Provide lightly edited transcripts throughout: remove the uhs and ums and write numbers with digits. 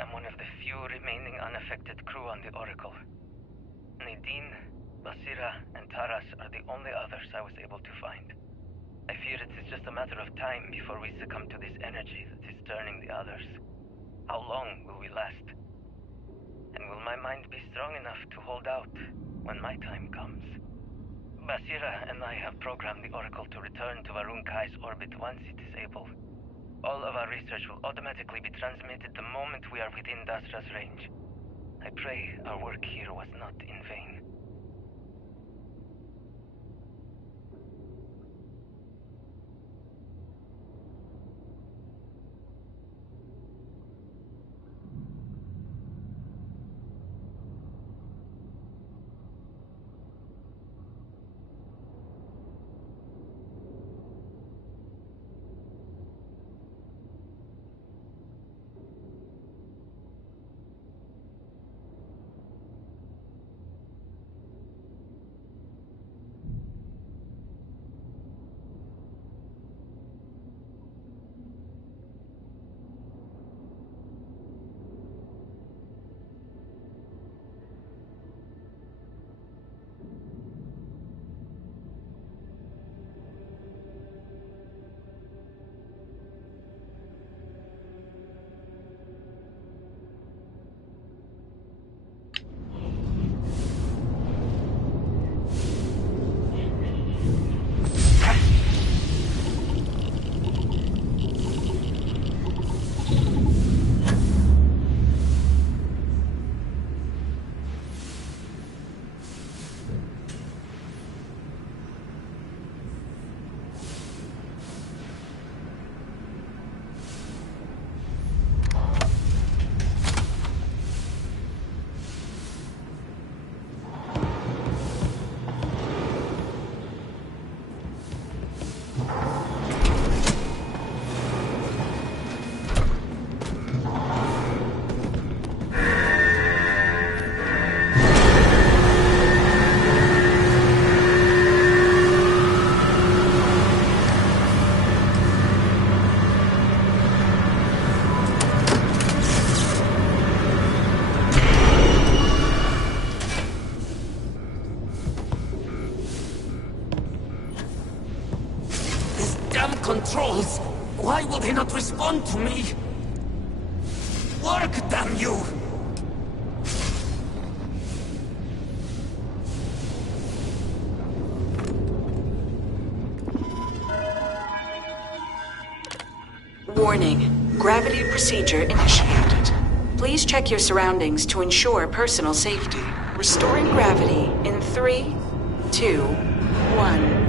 am one of the few remaining unaffected crew on the Oracle. Nadine, Basira, and Taras are the only others I was able to find. I fear it is just a matter of time before we succumb to this energy that is turning the others. How long will we last? And will my mind be strong enough to hold out when my time comes? Basira and I have programmed the Oracle to return to Varun Kai's orbit once it is able. All of our research will automatically be transmitted the moment we are within Dasra's range. I pray our work here was not in vain. Controls! Why will they not respond to me? Work, damn you! Warning. Gravity procedure initiated. Please check your surroundings to ensure personal safety. Restoring gravity in 3, 2, 1.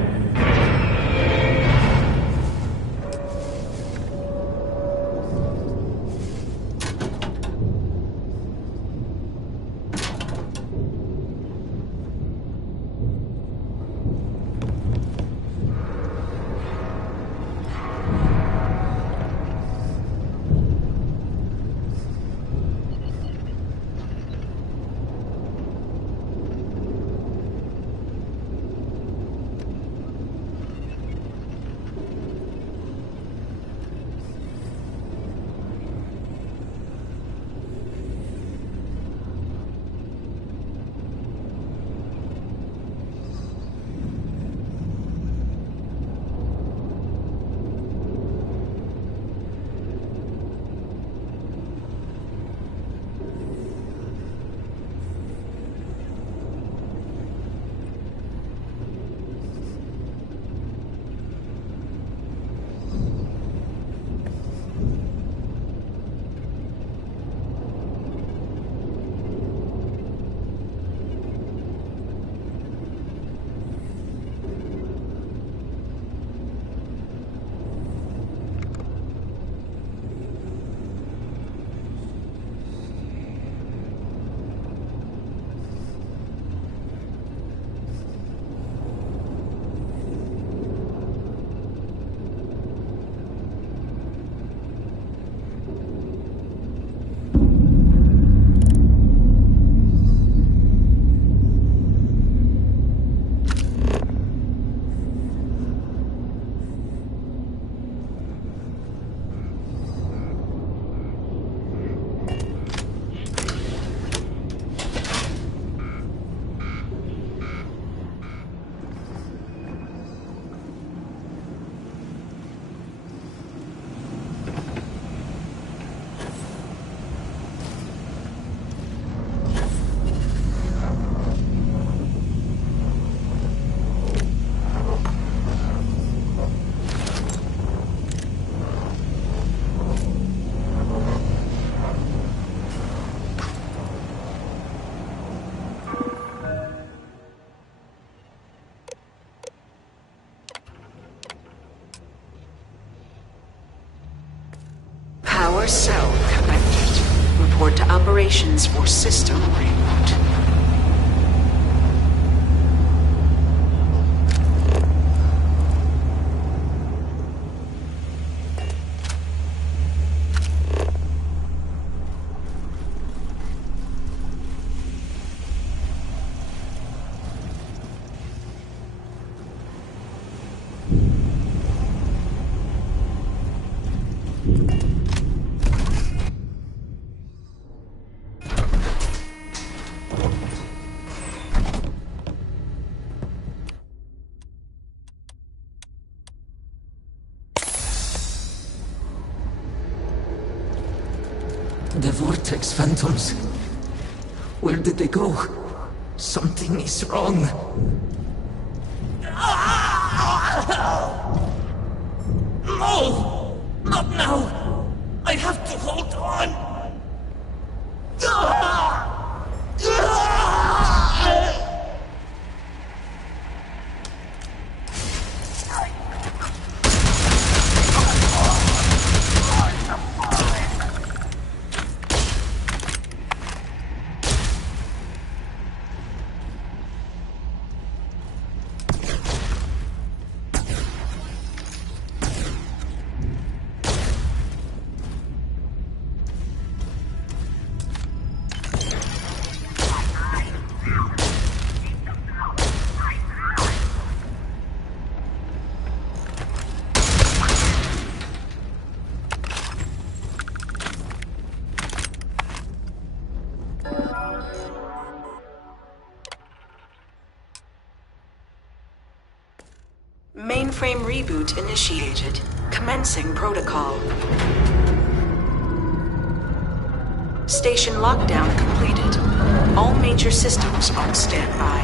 Power cell connected. Report to operations for system reboot. The Vortex Phantoms. Where did they go? Something is wrong. No! Not now! I have to hold on! Mainframe reboot initiated. Commencing protocol. Station lockdown completed. All major systems on standby.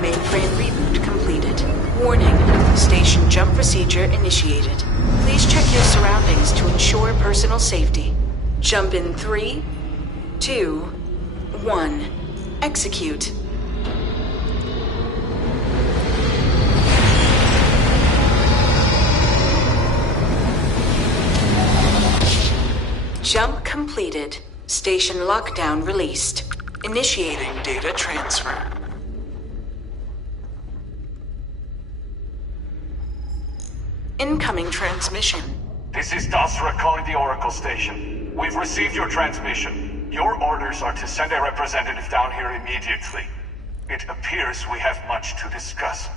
Mainframe reboot completed. Warning. Station jump procedure initiated. Please check your surroundings to ensure personal safety. Jump in 3, 2, 1. Execute. Jump completed. Station lockdown released. Initiating data transfer. Incoming transmission. This is Dasra calling the Oracle station. We've received your transmission. Your orders are to send a representative down here immediately. It appears we have much to discuss.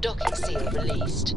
Docking seal released.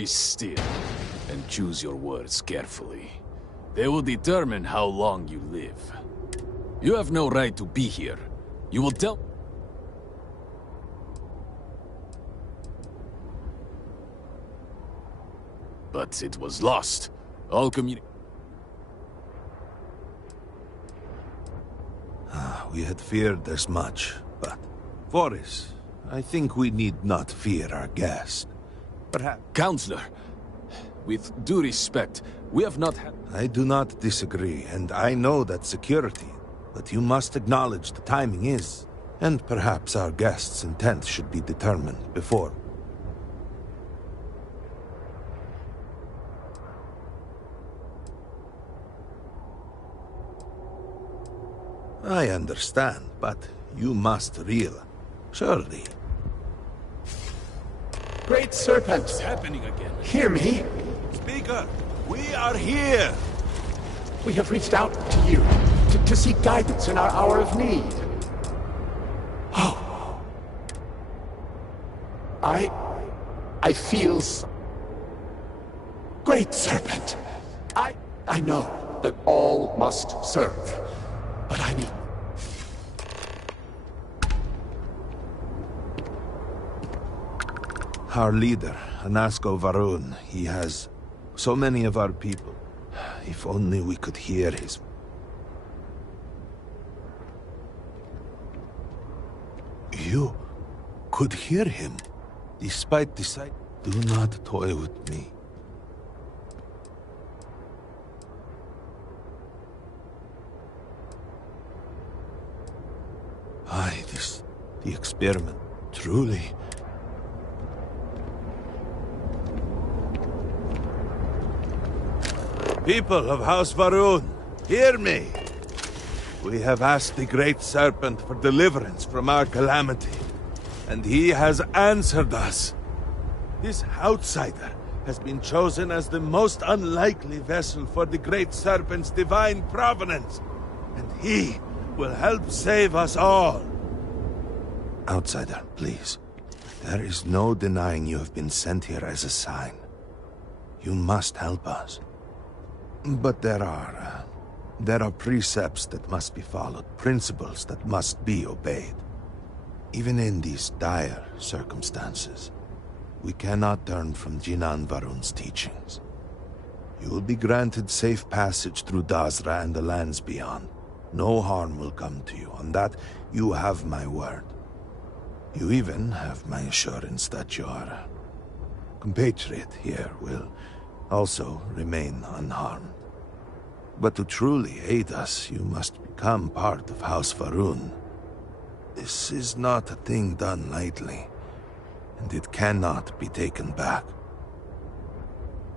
very still and choose your words carefully. They will determine how long you live. You have no right to be here. You will tell... But it was lost. All We had feared as much, but... Boris, I think we need not fear our guest. Perhaps... Counselor, with due respect, we have not had... I do not disagree, and I know that security, but you must acknowledge the timing is, and perhaps our guest's intent should be determined before. I understand, but you must realize. Surely. Great Serpent! What's happening again? Hear me! Speaker, we are here! We have reached out to you to seek guidance in our hour of need. Oh. I feel... Great Serpent! I know that all must serve, but I need... Our leader, Anasko Varun, he has so many of our people. If only we could hear his... You could hear him, despite the sight. Do not toy with me. The experiment, truly... People of House Varun, hear me! We have asked the Great Serpent for deliverance from our calamity, and he has answered us. This outsider has been chosen as the most unlikely vessel for the Great Serpent's divine providence, and he will help save us all. Outsider, please. There is no denying you have been sent here as a sign. You must help us. But there are precepts that must be followed, principles that must be obeyed. Even in these dire circumstances, we cannot turn from Jinan Varun's teachings. You will be granted safe passage through Dazra and the lands beyond. No harm will come to you. On that, you have my word. You even have my assurance that your compatriot here will also remain unharmed. But to truly aid us, you must become part of House Varun. This is not a thing done lightly, and it cannot be taken back.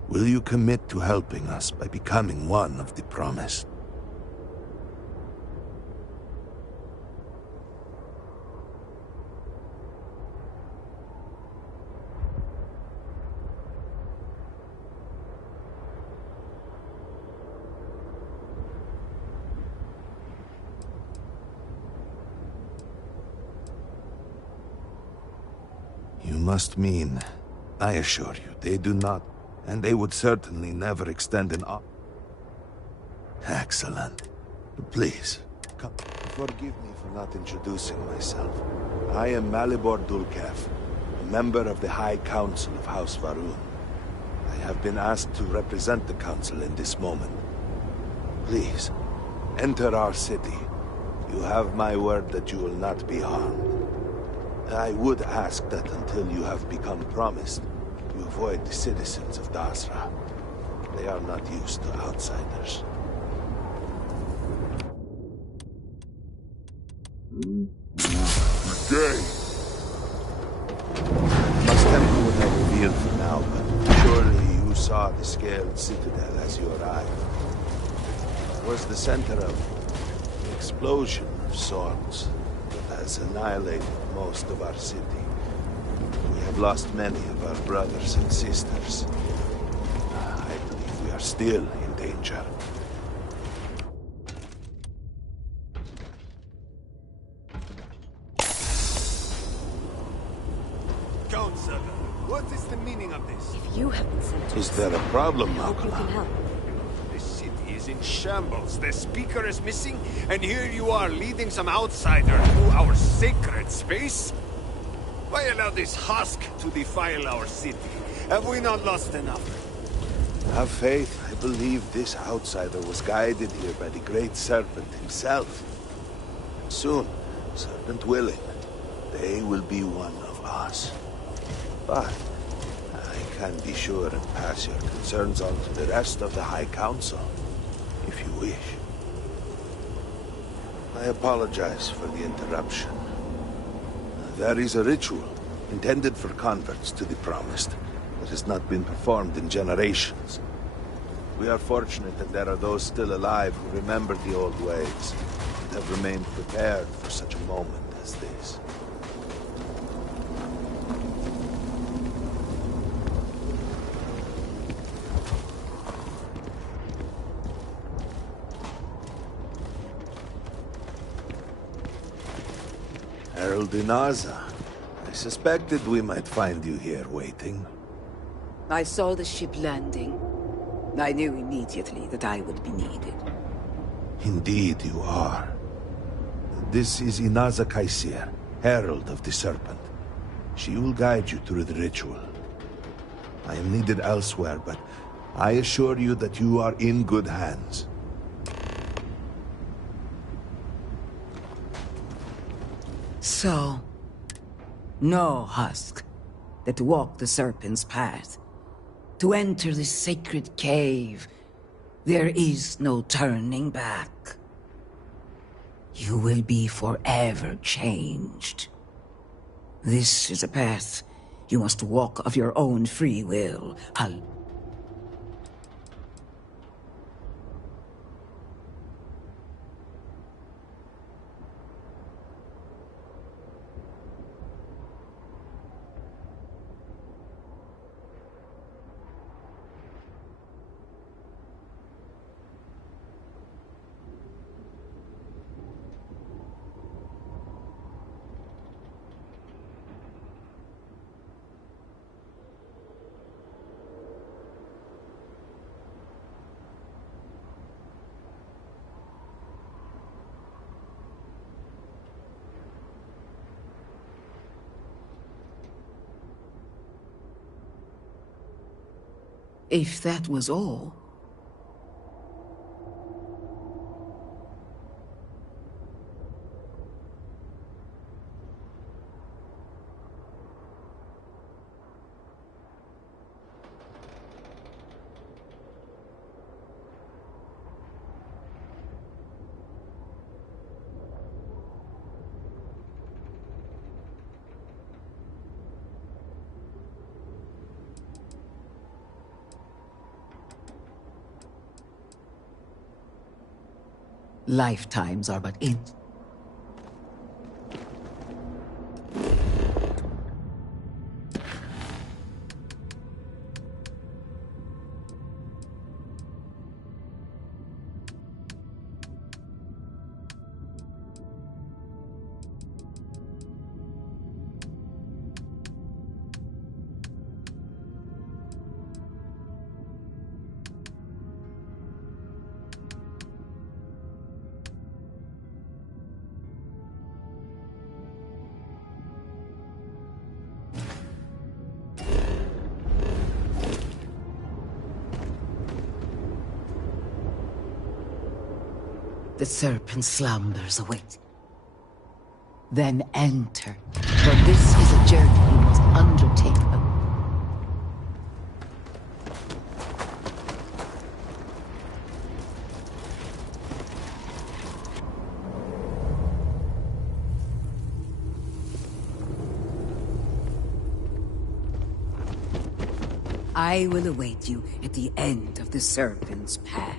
Will you commit to helping us by becoming one of the promised? You must mean, I assure you, they do not, and they would certainly never extend an offer. Excellent. Please, come. Forgive me for not introducing myself. I am Malibor Dulkev, a member of the High Council of House Varun. I have been asked to represent the Council in this moment. Please, enter our city. You have my word that you will not be harmed. I would ask that until you have become promised, you avoid the citizens of Dazra. They are not used to outsiders. Gay! Mastempo would have revealed for now, but surely you saw the scaled citadel as you arrived. It was the center of an explosion of sorts that has annihilated most of our city. We have lost many of our brothers and sisters. I believe we are still in danger. Counselor, what is the meaning of this? If you have been Is there a problem, Hope you can Malcolm? help. The city is in shambles. The speaker is missing, and here you are leading some outsider through our sacred space? Why allow this husk to defile our city? Have we not lost enough? Have faith. I believe this outsider was guided here by the Great Serpent himself. Soon, Serpent willing, they will be one of us. But I can be sure and pass your concerns on to the rest of the High Council, if you wish. I apologize for the interruption. There is a ritual intended for converts to the Promised that has not been performed in generations. We are fortunate that there are those still alive who remember the old ways and have remained prepared for such a moment as this. Herald Inaza. I suspected we might find you here waiting. I saw the ship landing. I knew immediately that I would be needed. Indeed you are. This is Inaza Kaisir, Herald of the Serpent. She will guide you through the ritual. I am needed elsewhere, but I assure you that you are in good hands. So, no husk that walk the Serpent's path. To enter this sacred cave, there is no turning back. You will be forever changed. This is a path you must walk of your own free will. If that was all... Lifetimes are but in. The serpent slumbers await. Then enter, for this is a journey you must undertake. I will await you at the end of the serpent's path.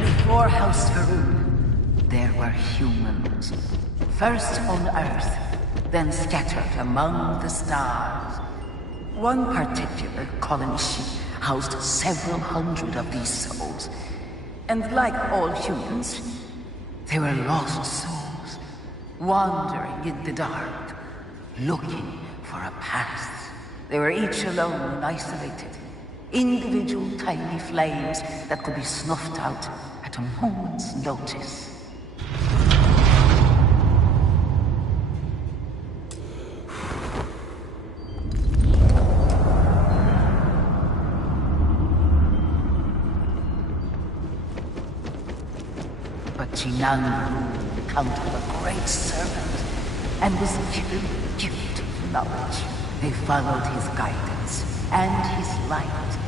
Before House Farouk, there were humans. First on Earth, then scattered among the stars. One particular colony ship housed several hundred of these souls. And like all humans, They were lost souls, wandering in the dark, looking for a path. They were each alone and isolated, individual tiny flames that could be snuffed out at a moment's notice. But Jinan encountered a great servant and was given the gift of knowledge. They followed his guidance and his light,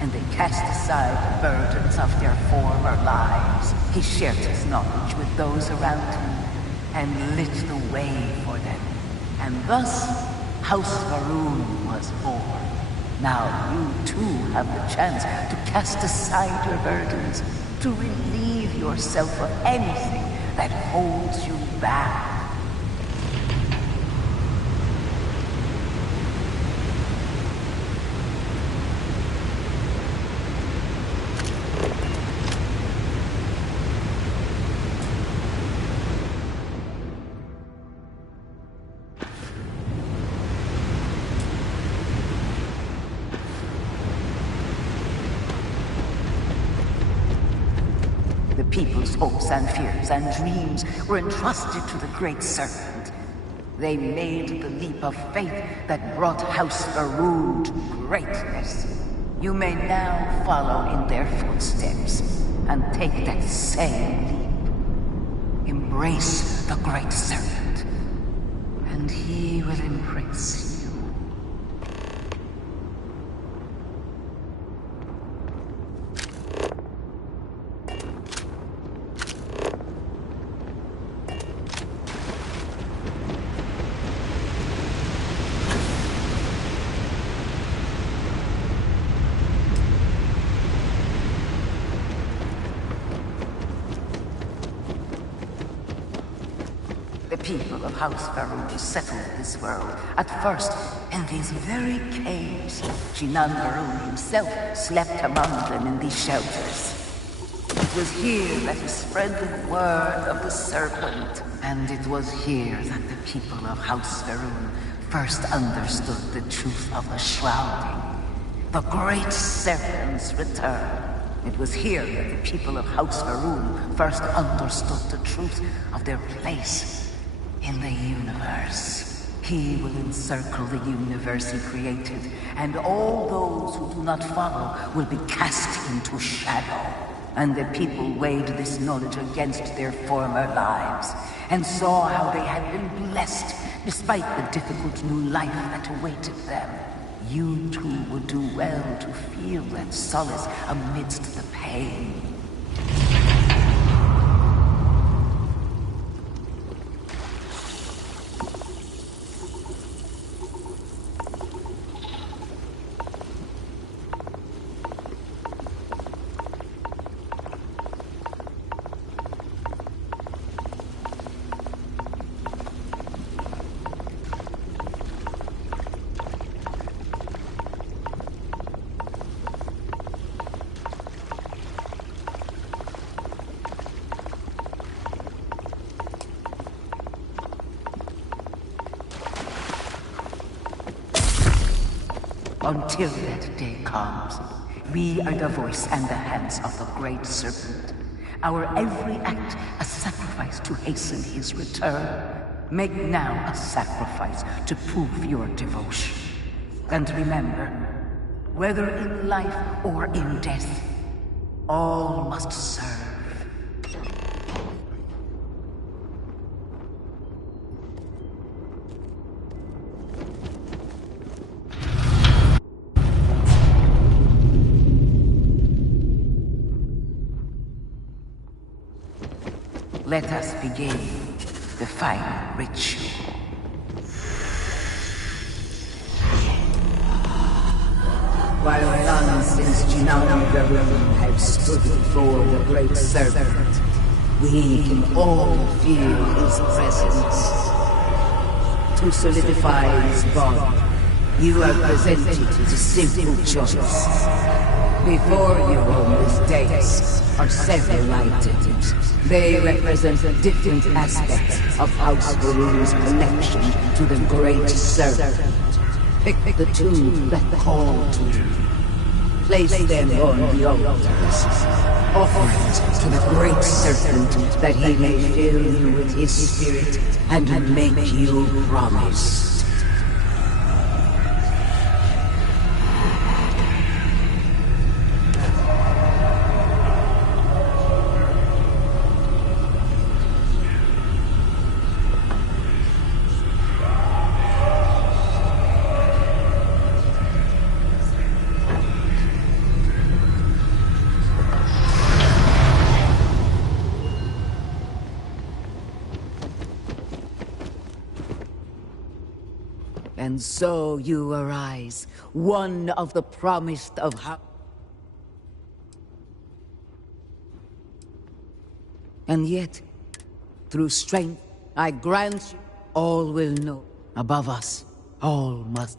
and they cast aside the burdens of their former lives. He shared his knowledge with those around him and lit the way for them. And thus, House Varun was born. Now you too have the chance to cast aside your burdens, to relieve yourself of anything that holds you back. People's hopes and fears and dreams were entrusted to the Great Serpent. They made the leap of faith that brought House Varun to greatness. You may now follow in their footsteps and take that same leap. Embrace the Great Serpent, and he will embrace you. The people of House Varun settled this world, at first in these very caves. Jinan Varun himself slept among them in these shelters. It was here that he spread the word of the serpent, and it was here that the people of House Varun first understood the truth of the shrouding, the Great Serpent's return. It was here that the people of House Varun first understood the truth of their place in the universe. He will encircle the universe he created, and all those who do not follow will be cast into shadow. And the people weighed this knowledge against their former lives, and saw how they had been blessed despite the difficult new life that awaited them. You too would do well to feel that solace amidst the pain. Until that day comes, we are the voice and the hands of the Great Serpent. Our every act a sacrifice to hasten his return. Make now a sacrifice to prove your devotion. And remember, whether in life or in death, all must serve. Let us begin the final ritual. While long since Jinan Varun had stood before the Great Serpent, we can all feel his presence. To solidify his bond, you are presented with a simple choice. Before you on this dais are several items. They represent different aspects of House Varun's connection to the Great Serpent. Pick the two that call to you. Place them on the altars. Offer it to the Great Serpent that he may fill you with his spirit and make you promise. And so you arise, one of the promised of And yet, through strength, I grant you, all will know. Above us, all must.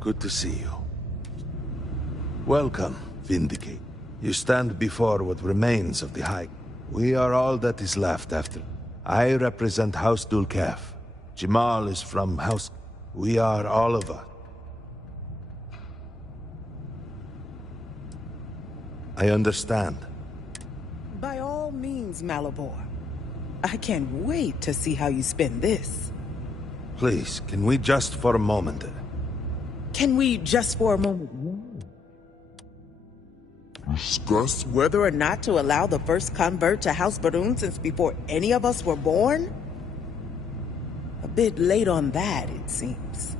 Good to see you. Welcome, Vindicate. You stand before what remains of the High. We are all that is left after. I represent House Dulkef. Jamal is from House... We are all of us. I understand. By all means, Malabor. I can't wait to see how you spend this. Please, can we just for a moment... Can we just for a moment discuss whether or not to allow the first convert to House Varun since before any of us were born? A bit late on that, it seems.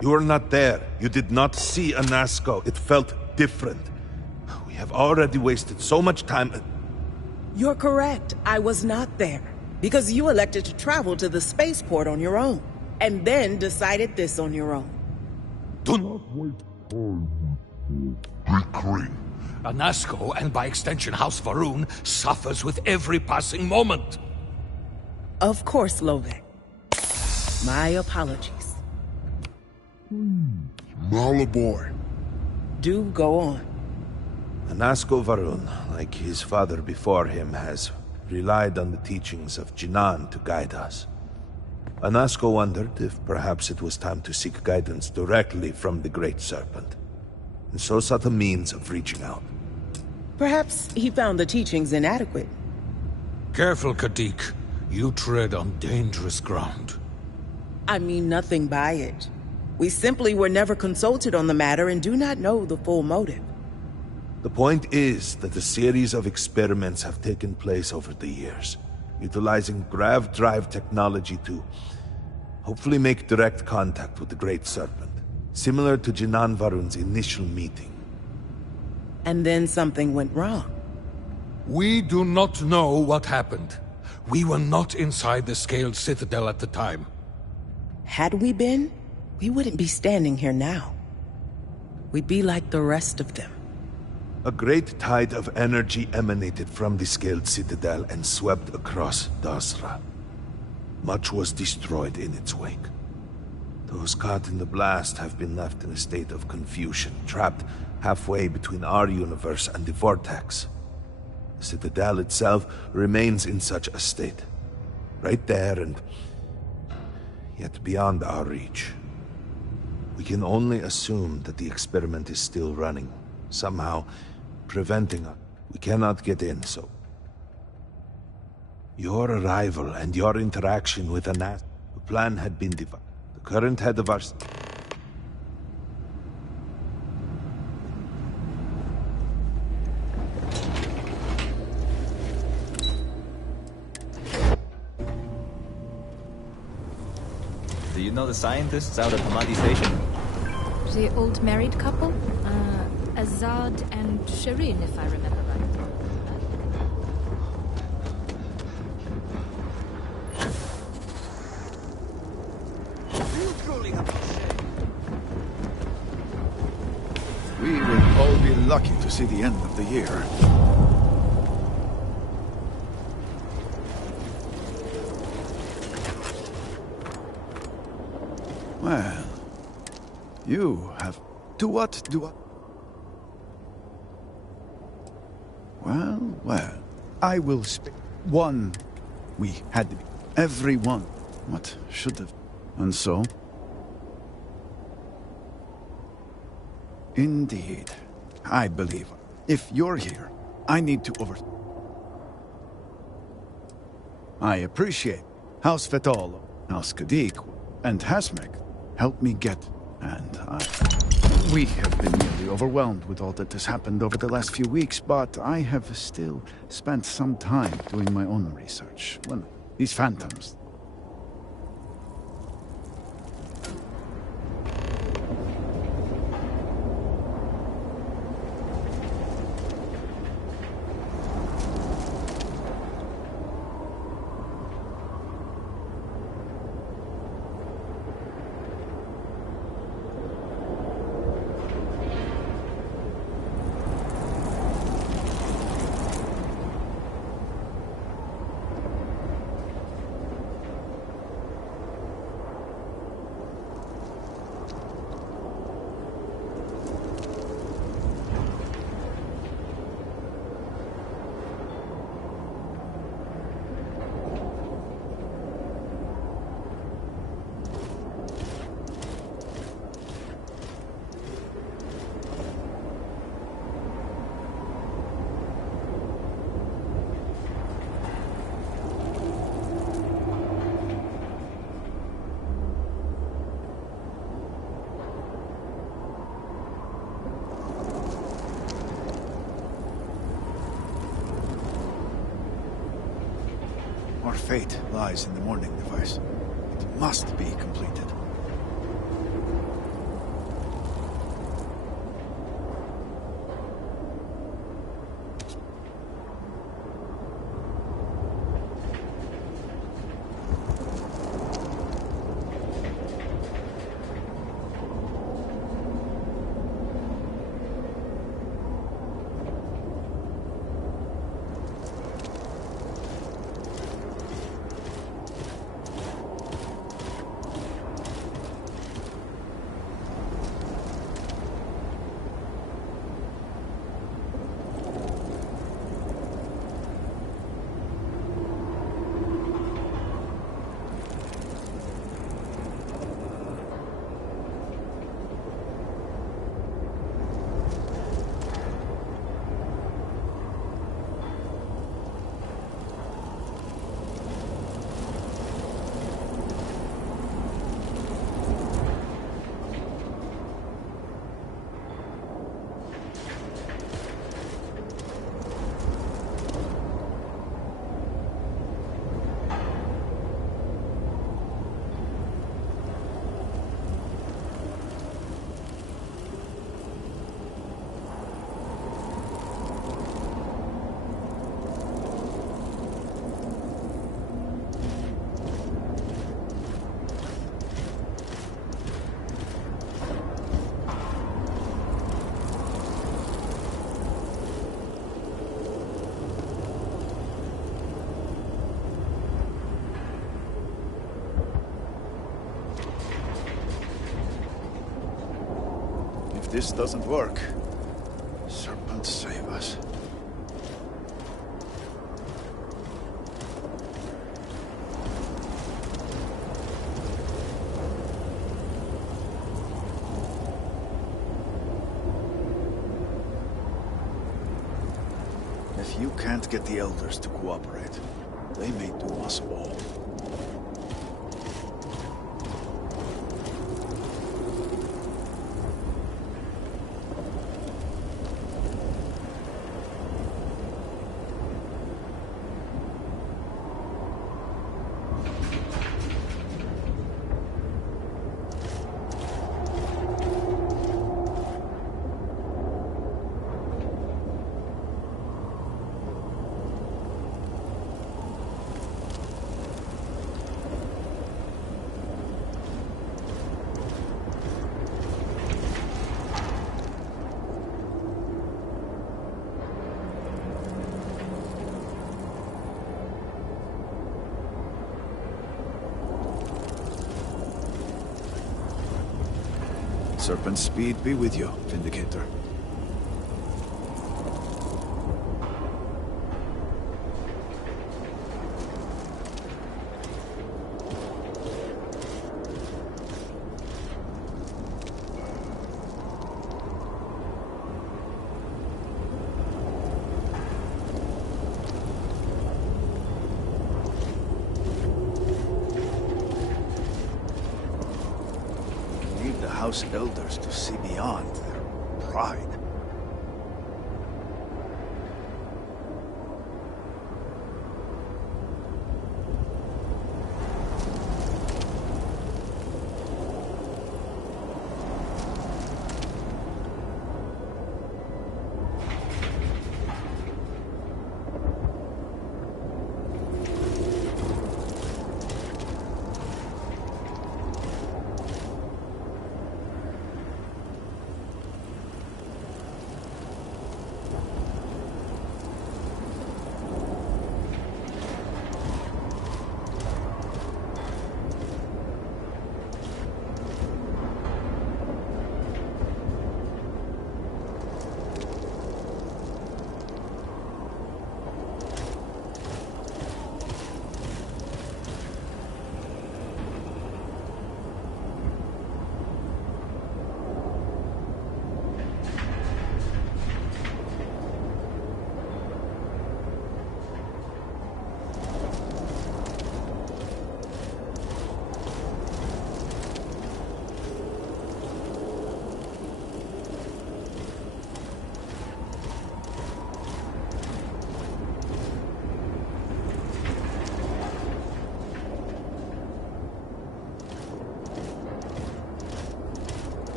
You were not there. You did not see Anasco. It felt different. We have already wasted so much time. You're correct. I was not there. Because you elected to travel to the spaceport on your own. And then decided this on your own. Do not wait Decree. Anasco, and by extension House Varun, suffers with every passing moment. Of course, Lovek. My apologies. Malabor. Do go on. Anasco Varun, like his father before him, has relied on the teachings of Jinan to guide us. Anasco wondered if perhaps it was time to seek guidance directly from the Great Serpent, and so sought a means of reaching out. Perhaps he found the teachings inadequate. Careful, Kadik. You tread on dangerous ground. I mean nothing by it. We simply were never consulted on the matter and do not know the full motive. The point is that a series of experiments have taken place over the years, utilizing grav drive technology to hopefully make direct contact with the Great Serpent, similar to Jinan Varun's initial meeting. And then something went wrong. We do not know what happened. We were not inside the Scaled Citadel at the time. Had we been, we wouldn't be standing here now. We'd be like the rest of them. A great tide of energy emanated from the Scaled Citadel and swept across Dasra. Much was destroyed in its wake. Those caught in the blast have been left in a state of confusion, trapped halfway between our universe and the Vortex. The Citadel itself remains in such a state. Right there and yet beyond our reach. We can only assume that the experiment is still running, somehow preventing us. We cannot get in, so... Your arrival and your interaction with Anas, the plan had been devised. The current head of our... Do you know the scientists out at Hamadi Station? The old married couple? Azad and Shireen, if I remember right. We will all be lucky to see the end of the year. Well, you have... Do I... Well, I will speak. One, we had to be. Everyone. What should have... And so? Indeed. I believe. If you're here, I need to I appreciate House Vetol, House Kadik, and Hasmek help me get... And we have been nearly overwhelmed with all that has happened over the last few weeks, but I have still spent some time doing my own research. Well, these phantoms... Our fate lies in the morning device. It must be completed. If this doesn't work, Serpent save us. If you can't get the Elders to cooperate, they may do us all. Serpent speed be with you, Vindicator. House Elders to see beyond their pride.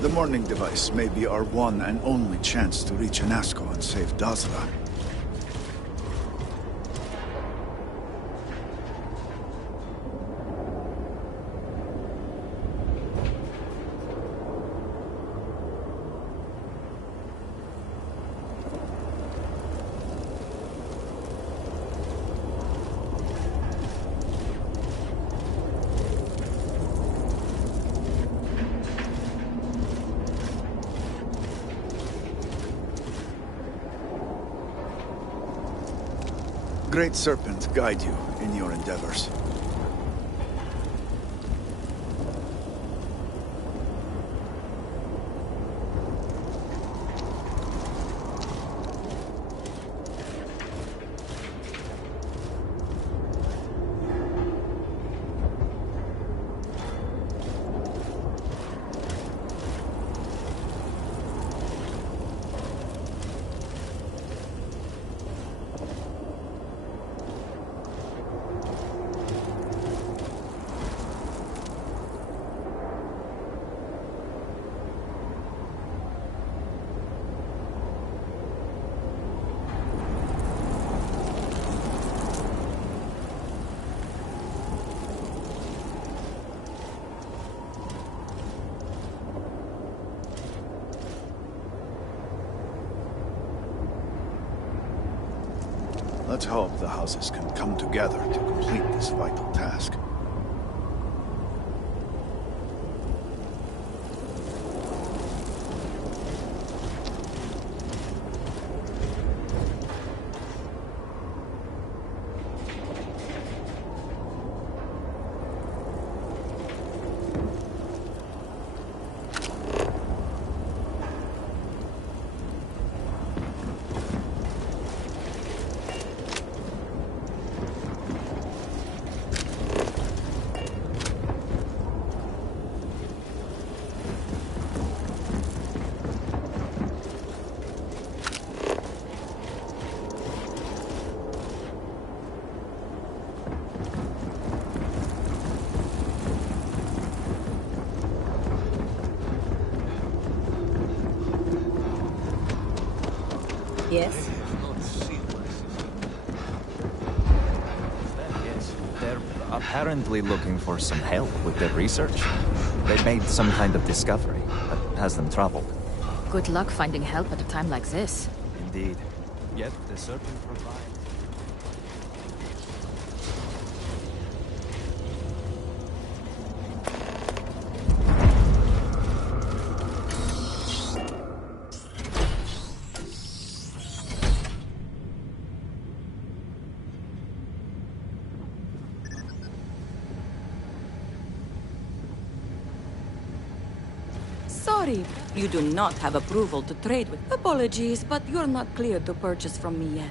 The morning device may be our one and only chance to reach Anasco and save Dazra. Great Serpent guide you in your endeavors. Let's hope the houses can come together to complete this vital task. Yes? Yes, they're apparently looking for some help with their research. They made some kind of discovery that has them troubled. Good luck finding help at a time like this. Indeed. Yet the serpent provides. Sorry, you do not have approval to trade with. Apologies, but you're not cleared to purchase from me yet.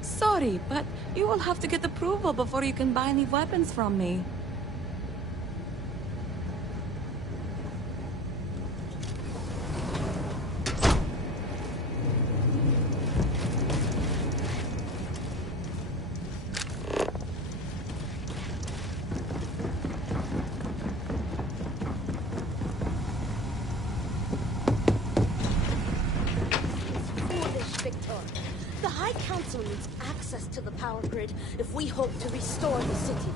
Sorry, but you will have to get approval before you can buy any weapons from me. The High Council needs access to the power grid if we hope to restore the city.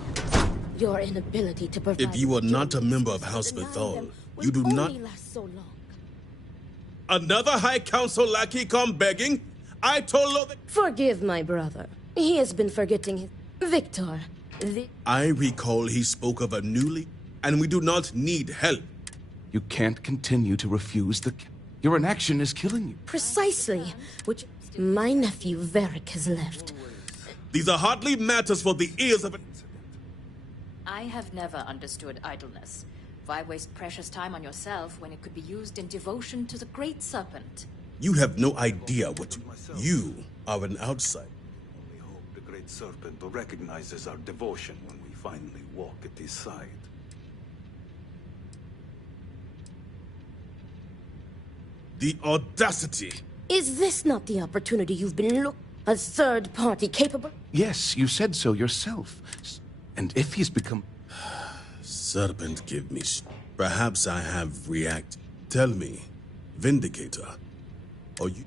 Your inability to provide... If you are not a member of House Bethol, you do not... last so long. Another High Council lackey come begging? I told her that... Forgive my brother. He has been forgetting his... Victor, I recall he spoke of a newly... And we do not need help. You can't continue to refuse the... Your inaction is killing you. Precisely, which my nephew Varric has left. These are hardly matters for the ears of an... I have never understood idleness. Why waste precious time on yourself when it could be used in devotion to the Great Serpent? You have no idea what you are an outsider. Only hope the Great Serpent recognizes our devotion when we finally walk at his side. The audacity! Is this not the opportunity you've been looking? A third party capable? Yes, you said so yourself. And if he's become... Serpent, give me perhaps I have react. Tell me, Vindicator, are you...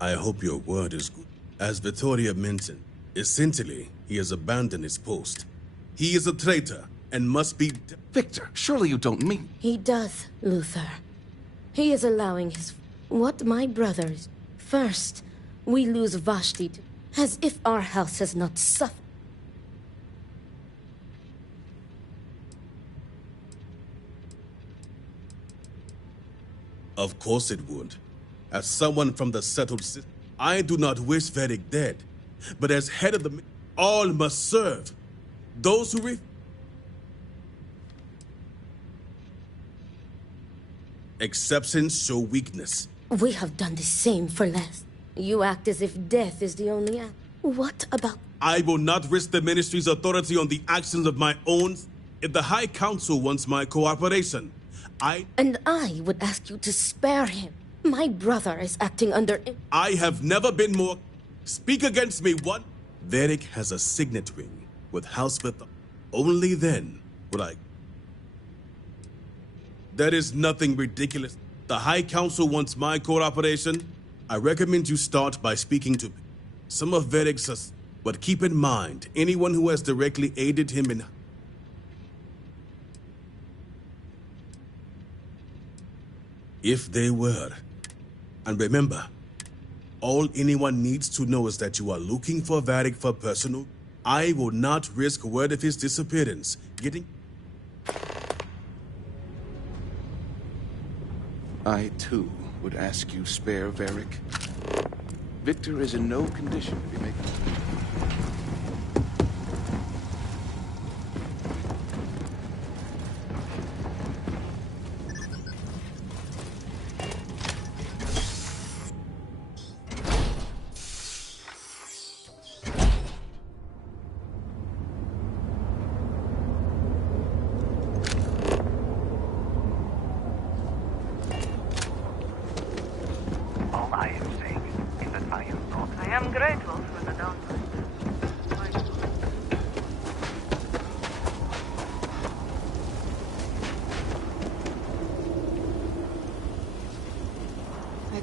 I hope your word is good. As Vittoria mentioned, essentially, he has abandoned his post. He is a traitor and must be... Victor, surely you don't mean... He does, Luther. He is allowing his... What my brother is... First, we lose Vashti as if our house has not suffered. Of course it would. As someone from the settled system, I do not wish Varric dead. But as head of the... all must serve. Those who exceptions show weakness. We have done the same for less. You act as if death is the only act. What about... I will not risk the ministry's authority on the actions of my own. If the High Council wants my cooperation, And I would ask you to spare him. My brother is acting under... I have never been more... Speak against me, what? Varric has a signet ring with House Bethol. Only then would I... That is nothing ridiculous. The High Council wants my cooperation. I recommend you start by speaking to some of Varric's... But keep in mind, anyone who has directly aided him in... If they were... And remember, all anyone needs to know is that you are looking for Varric for personal. I will not risk word of his disappearance getting... I, too, would ask you spare Varric. Victor is in no condition to be making...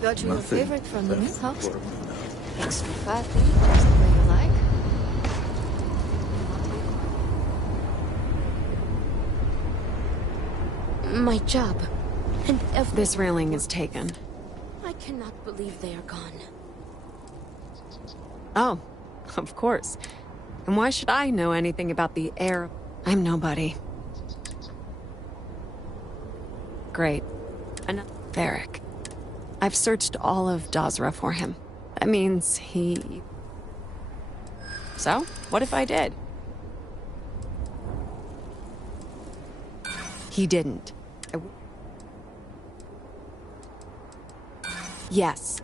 got you your Nothing favorite from the new left house. for me now. Extra fatty, just the way you like. My job. And This railing is taken. I cannot believe they are gone. Oh, of course. And why should I know anything about the air? I'm nobody. Great. Varric. I've searched all of Dazra for him. That means he... So, what if I did? He didn't. Yes.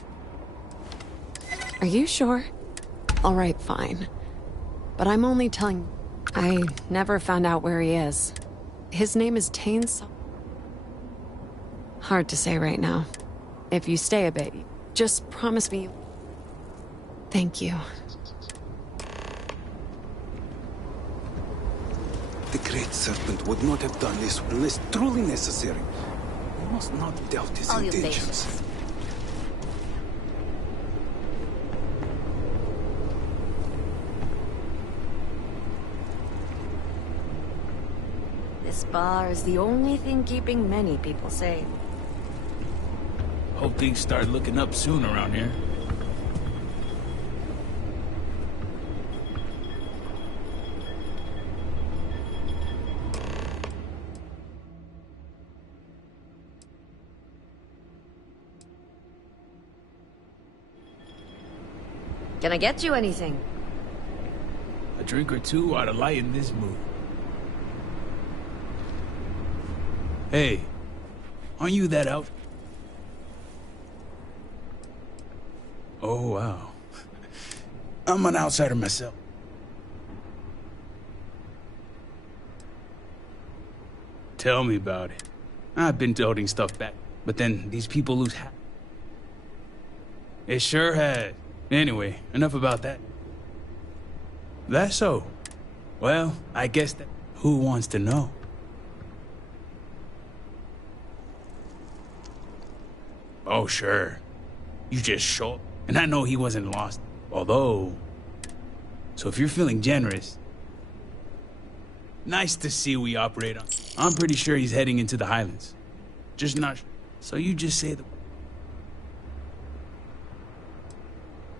Are you sure? All right, fine. But I'm only telling... I never found out where he is. His name is Tain. Hard to say right now. If you stay a bit, just promise me... Thank you. The Great Serpent would not have done this unless truly necessary. We must not doubt his All your intentions. patience. This bar is the only thing keeping many people safe. Hope things start looking up soon around here. Can I get you anything? A drink or two ought to lighten this mood. Hey, aren't you that out? Oh, wow. I'm an outsider myself. Tell me about it. I've been toting stuff back, but then these people lose half. It sure has. Anyway, enough about that. That's so. Well, I guess that... Who wants to know? Oh, sure. You just show up. And I know he wasn't lost. Although... So if you're feeling generous... Nice to see we operate on... I'm pretty sure he's heading into the Highlands. Just not... So you just say the...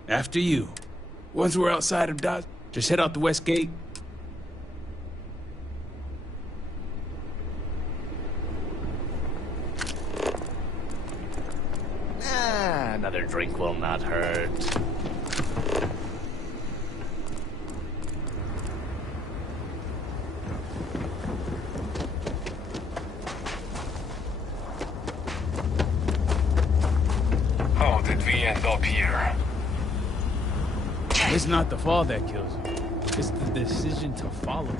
After you. Once we're outside of Dodge, just head out the west gate. Another drink will not hurt. How did we end up here? It's not the fall that kills you. It's the decision to follow.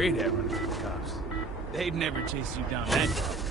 great at running from the cops. They'd never chase you down that route.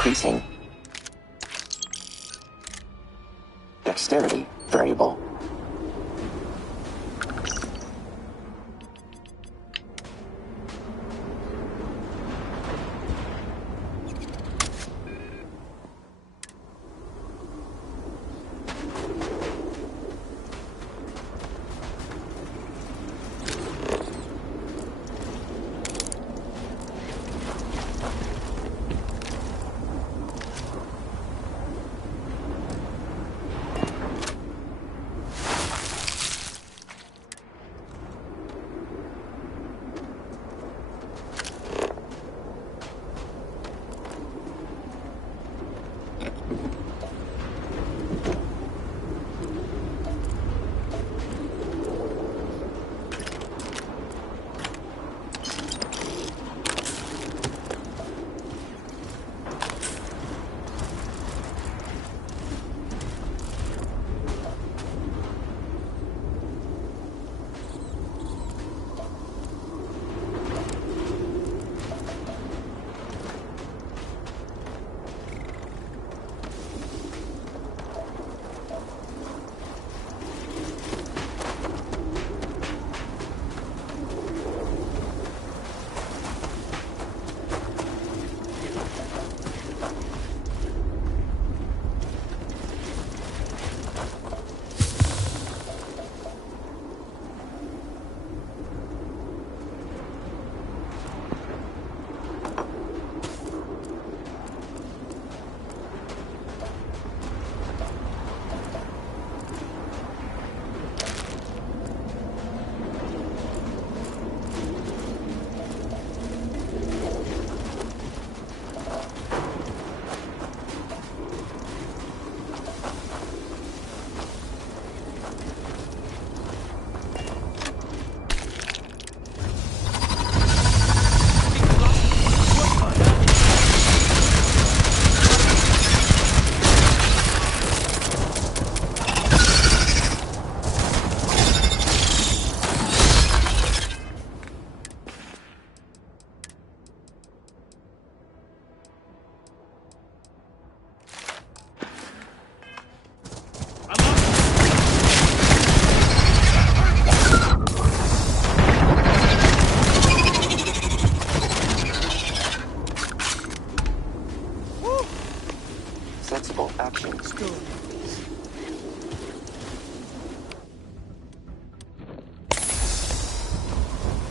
increasing. Dexterity variable.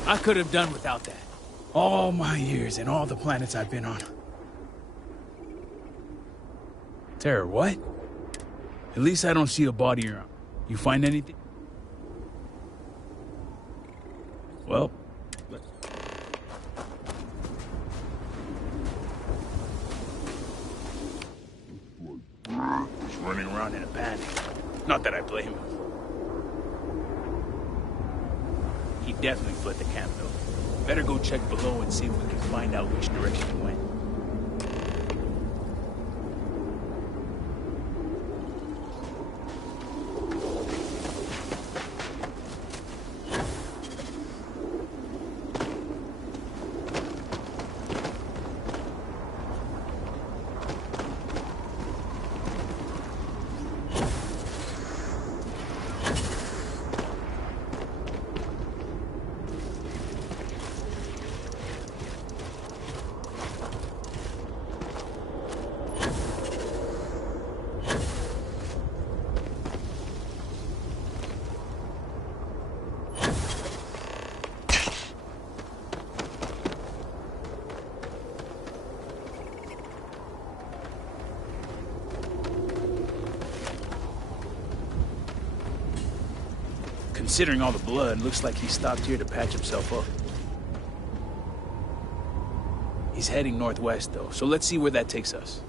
I could have done without that. All my years and all the planets I've been on. Tara, what? At least I don't see a body around. You find anything? Well, he's running around in a panic. Not that I blame him. He definitely fled the camp, though. Better go check below and see if we can find out which direction he went. Considering all the blood, looks like he stopped here to patch himself up. He's heading northwest, though, so let's see where that takes us.